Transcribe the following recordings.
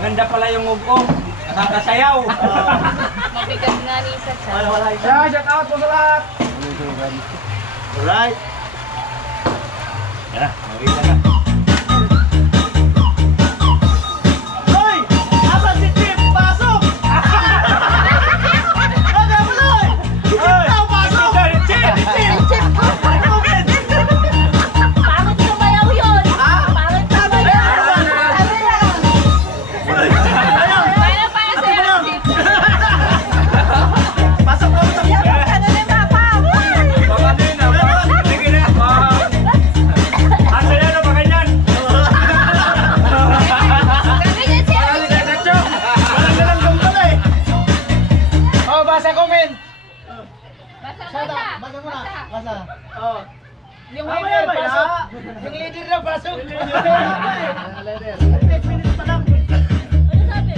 Maganda pala yung ugong. Nakakasayaw. Mabigat nga ni sa chat. Yeah, shout out po sa lahat. Alright. Yan, marita na. Hoy! Asan si Chip? Pasok! Ano mo doon? Si Chip daw, pasok! Chip! Chip! Pangit sumayaw yun! Pangit sumayaw! Kaya pa yung sa'yo, Chip. Pasok na mo sa Yan, ano na yung mapa? baka din na. Sige na. Asa yan o baka yan? Ganyan siya. Walang dalang gumpala eh. Oh, basa comment. Basta. Basa. Oh. Yung Mamaya leader ba pasok. ya? Yung leader na pasok. Leader. 10 minutes pa lang. Ano sabi?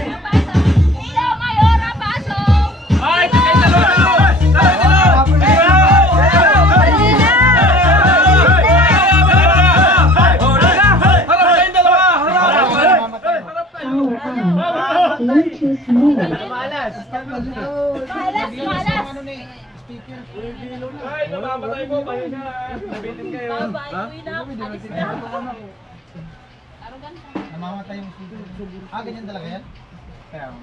Hello, Mayora, pasok! Ay, tigay dalawa. Bluetooth mode. Malas. Ay, namamatay mo. Kayo na. Nabitin kayo. Bye-bye, uwi na. Alis na. Namamatay yung speaker. Ganyan talaga yan?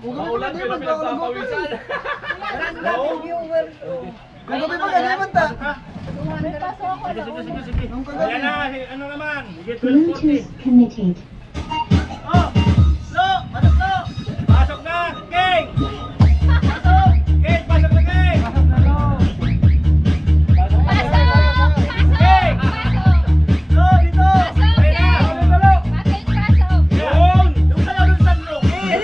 Maulan ka na pinagpapawisan. Kung gabi pa ganyan ta. May pasok ako na. Ayan na. Ano naman? Bluetooth connected. Oh! Lo! Pasok lo! Pasok na! King! Pasok! King! Pasok na King! Pasok! Pasok! Lo! Dito! Pasok! Ayun na! Lo! Bakit pasok? Yun! Yung sa'yo dun sa lo! King!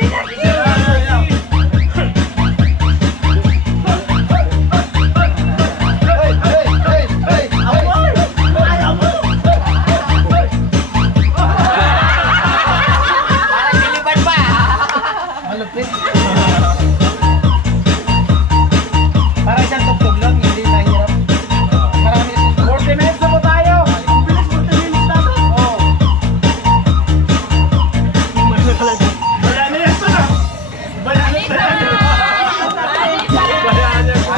Amoy! Ay, amoy! Malupit. Para isang tugtog lang, hindi mahirap. Marami kasi 40 minutes na po tayo! Ang bilis 40 minutes na to! Oo! Wala na yan pa! Wala na pa! Wala na pa!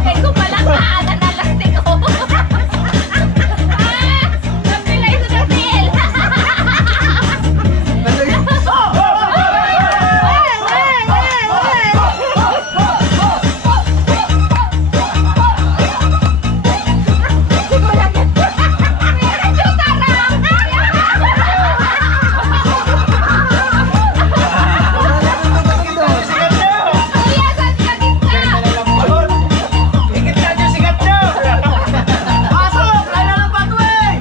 Kay ko palang maaga na lastik ko. Napilay sa dasil. Higit na dyan sigat nyo! Pasok! Kaya ng pathway!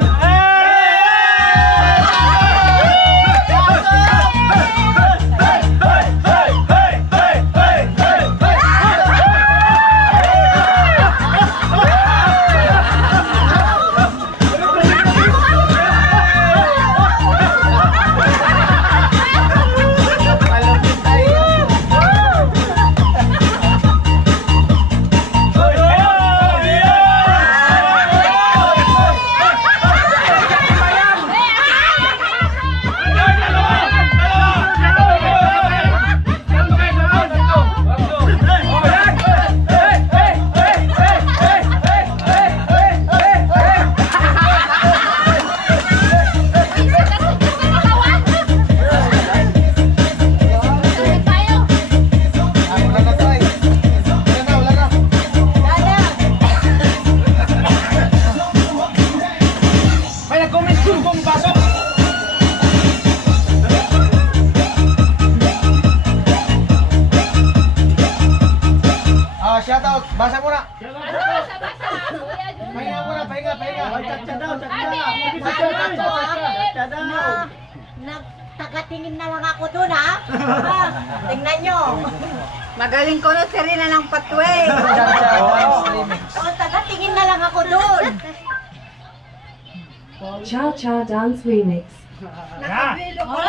wala na to eh. Wala na. May nag-comment kung pasok! Shout out. Basa muna. Pahinga Pahinga muna, pahinga. Chat daw, chat Ate! daw! Chat daw! Nagtagatingin na lang ako dun, ha? Tingnan nyo. Magaling ko na si Rina ng patway. Cha-cha dance remix. O, tagatingin na lang ako dun. Cha Cha Dance Remix. Nakabilo ko.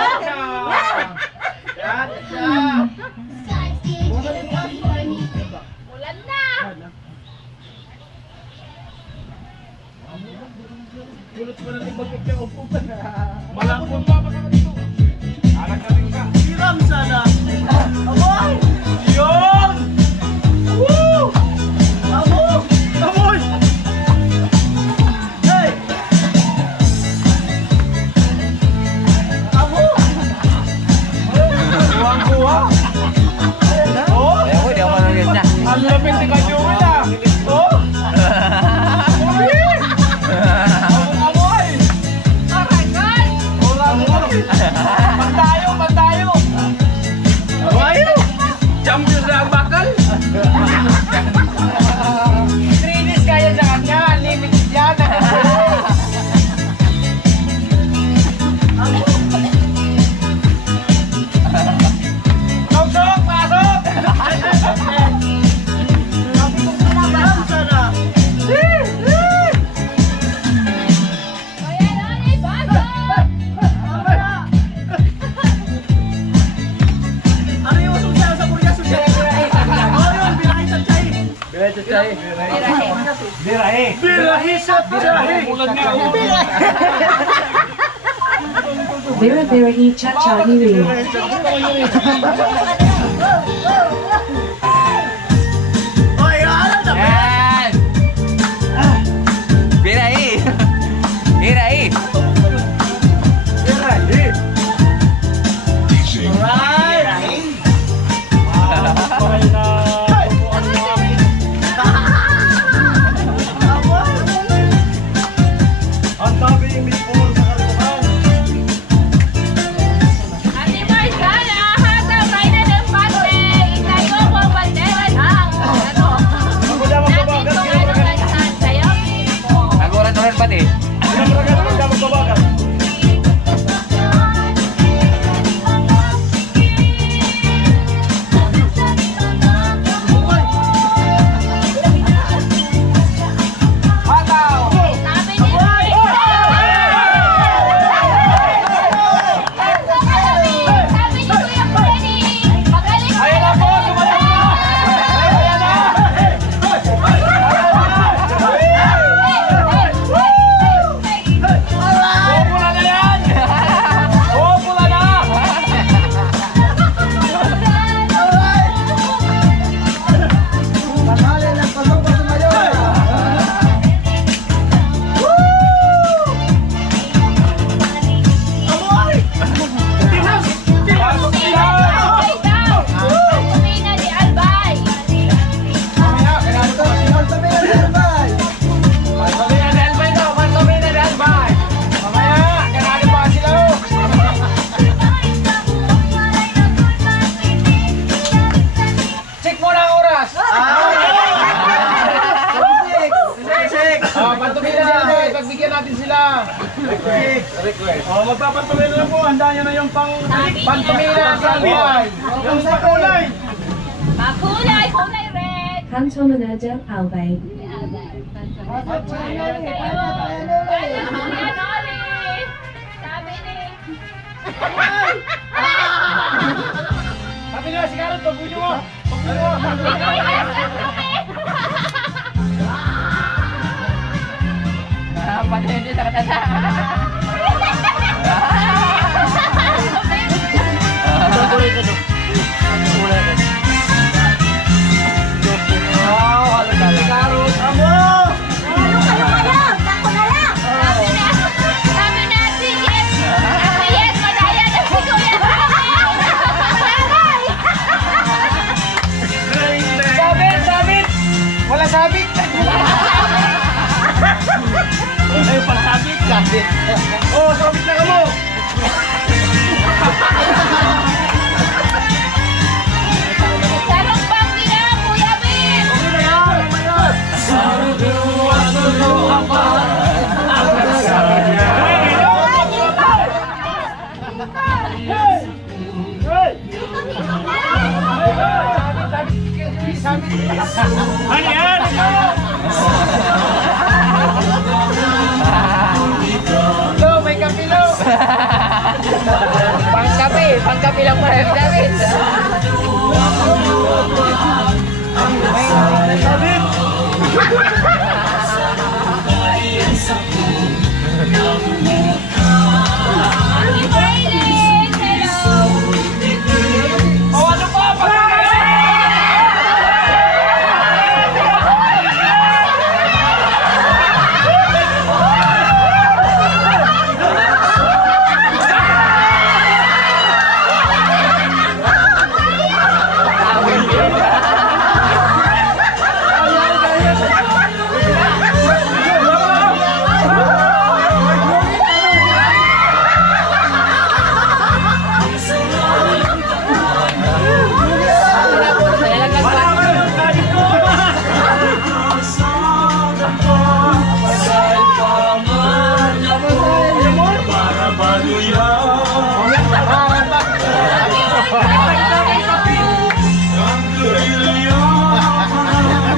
Ulan na. Malangkot pa ka dito. Anak ka rin ka. Hiram sana. Amoy! Yun! Woo! Amoy! Amoy! Hey! Amoy! Buwang-buwa! Oh! Kaya ko, di ako managit niya. Ang lapit ni Kanyumin ah! Oh! Amoy! Amoy! Pantayo! Pantayo! Amoy! Champion sa bakal! 3 days kaya sa kanya! Limited yan! Sok! Pasok! Hiram sana! Ano yung susiyaw sa Korea? Susiyaw? Oo yun, birahe sa chay. Birahe sa chay. Birahe. Birahe sa chay. Vera Vera E Cha Cha He Remix. Oy, alam na ba? Yan! Birahe. Birahe. Birahe. Alright. Okay na. Ang tabi yung mismo sa kalimutan. Ate Marcela, hataw kayo na ng pate. Itayo ko bandera lang. Ano? Natin kung ano kansan sa'yo. Nag-oran-oran pa din. Pinamaragan ang dapat babagan. Sabi ni Sabi ni Kuya Freddy, magaling ka. Ayan na po, sumayaw na! Ayan na! Pupula na yan! Pupula na! Amoy! Tinas! Pasok sila! Albay daw. Tumina ni Albay. Pagsabihan na Albay daw! Pagsabihan na Albay! Mamaya! Ganaan pa sila oh! Check mo na ang oras! Pantumila na Albay! Pagbigyan natin sila! Request! Magpapantumila na po! Handa nyo na yung pantumila sa Albay! Yung sa kulay! Kulay, kulay red. Kanto Manager Albay. Sabi ni... Sabi nila si Karol, pagbuyo mo! Pagbuyo mo! Patindi sa katanda. Wow! Ano talaga? Karol! Amo! Sabi na si Yes! Si Yes, madaya na si Kuya. Sabit! Sabit! Wala sabit! Ay, pala sabit! Sabit! Oh, sabit na ka mo! Sarong pang nila, Kuya Ben! Okay na yan! Okay na yan! bilang parang David. Happy birthday! Hello! O ano pa?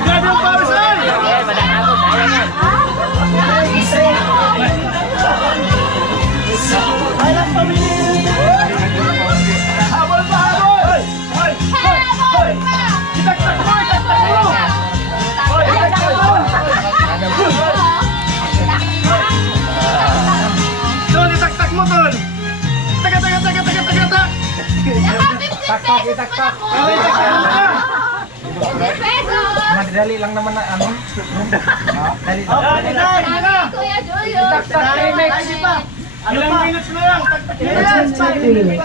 Grabe ang parasal! Habol pa, habol! Hoy! Hoy! Itaktak mo! Itaktak mo! Hoy! Itaktak mo! Tol, itaktak mo, Tol! Taga! Taktak, itaktak. Hoy, itaktak mo na! Madali lang naman na ano. Dali lang. Dali na! Kuya Julio! Taktak, next! Ilang minutes na lang? Taktak na yan! Attempt to create.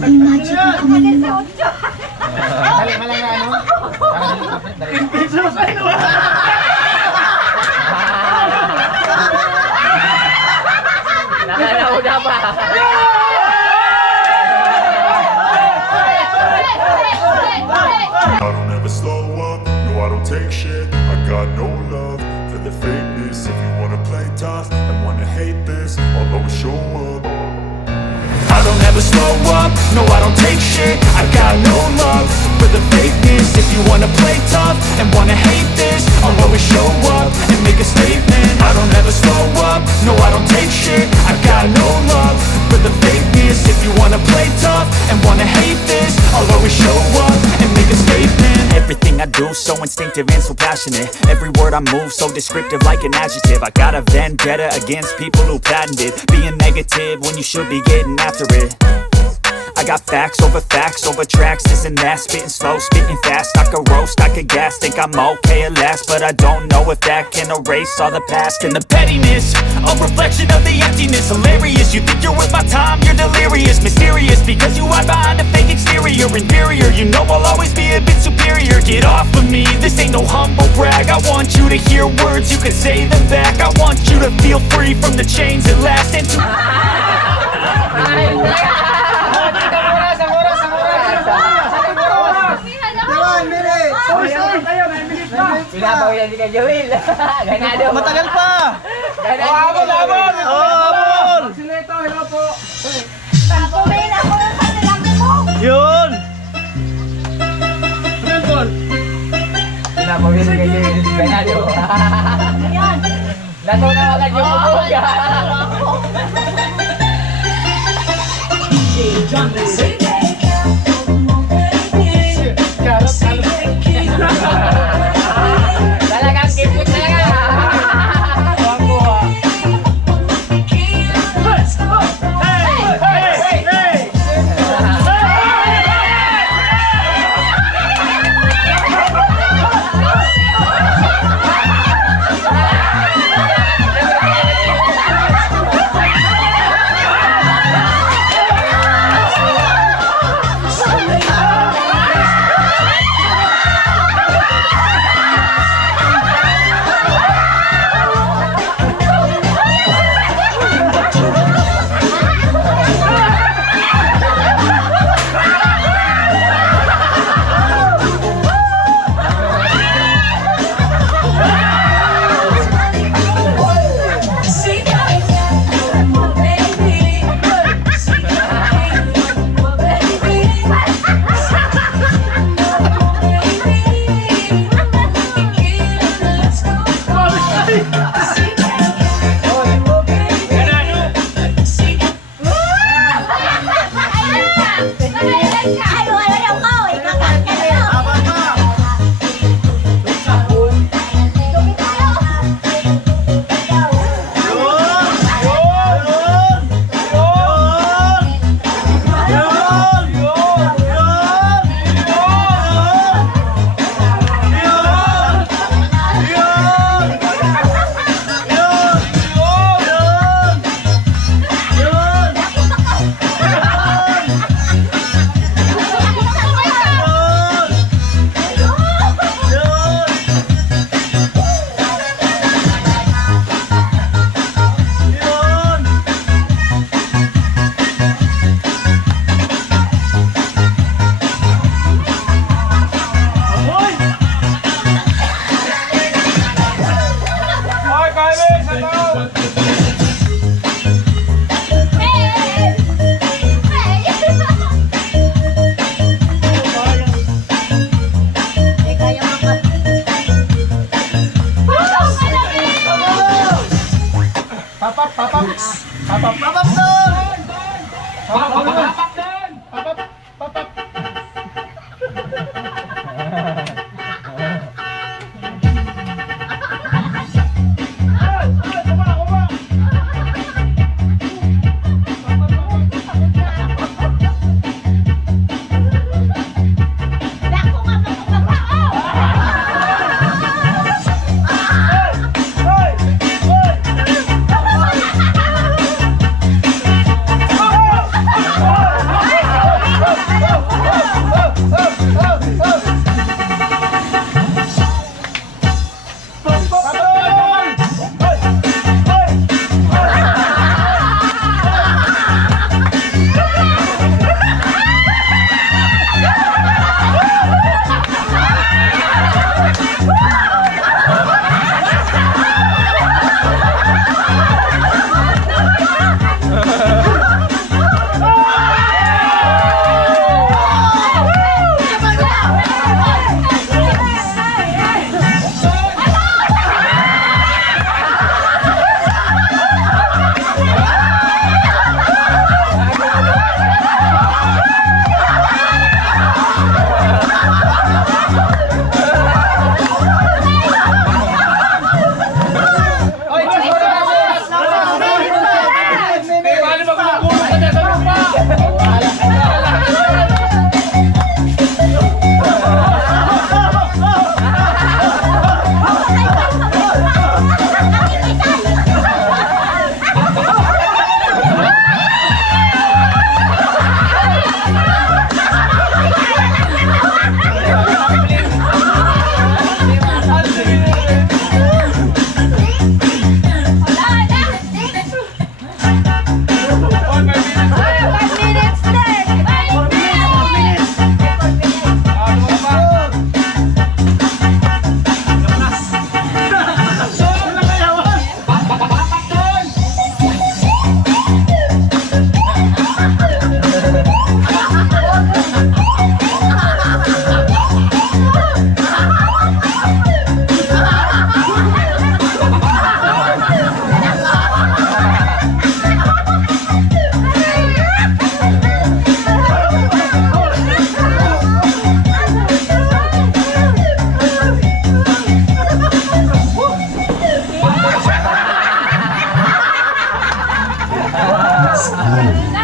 A magical community. Dali mo lang na ano. Para dali kapit, dali. Jesus, ay naman! Nakalauna pa! I don't ever slow up, no I don't take shit. I got no love for the fakeness. If you wanna play tough and wanna hate this, I'll always show up. I don't ever slow up, no I don't take shit. I got no love for the fakeness. If you wanna play tough and wanna hate this, I'll always show up and make a statement. I don't ever slow up, no I don't take shit. I got no love for the fakeness. If you wanna play tough and wanna hate this, I'll always show up and make a statement. Everything I do so instinctive and so passionate. Every word I move so descriptive like an adjective. I got a vendetta against people who patented being negative when you should be getting after it. I got facts over tracks, this and that. Spitting slow, spitting fast. I could roast, I could gas. Think I'm okay at last, but I don't know if that can erase all the past. And the pettiness, a reflection of the emptiness. Hilarious, you think you're worth my time, you're delirious. Mysterious, because you hide behind a fake exterior. Inferior, you know I'll always be a bit superior. Get off of me, this ain't no humble brag. I want you to hear words, you can say them back. I want you to feel free from the chains that last. And to Pinabaw yan si Kay Joel. Ganado. Matagal pa. Habol! Habol! Sineto, hello po! Tumayin ako ng kanilang mo. Yun! Ano Tol? Pinabaw yan si Kay Joel. Ganado. Yan. Lato na agad yung bubog. Talagang kipot talaga. Papap, papap. Papap, Papap doon! papap, papap din. Papap, papap. Dako nga matutao. Paano ba kumukulong ka dyan sa lupa?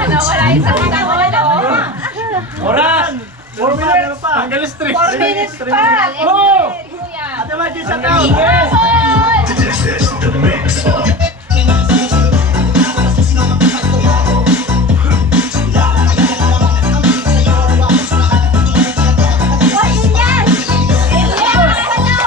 Nawala yung sakit ang ulo. Oras! 4 minutes! Tanggal stress! 4 minutes pa. Oh! Kuya. Ate Maggie sa tao! What is yan? Yes, ano?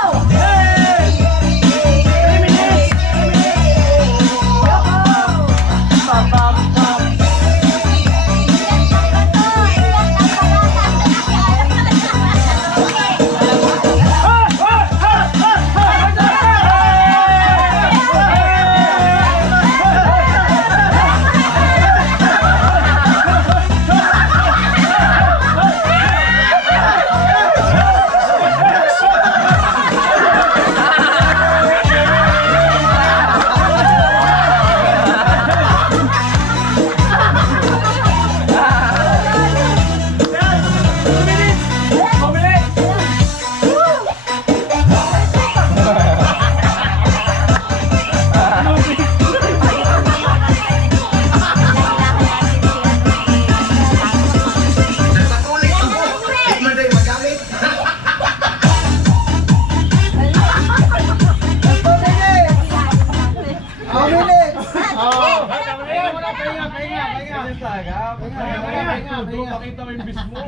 Pakita mo yung bis mo.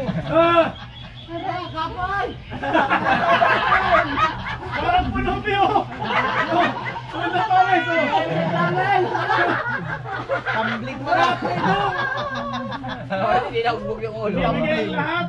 Parang punubi oh! Punta pa rin oh! Tumbling mo na! Hindi na ugbog yung ulo. Ibigay lahat!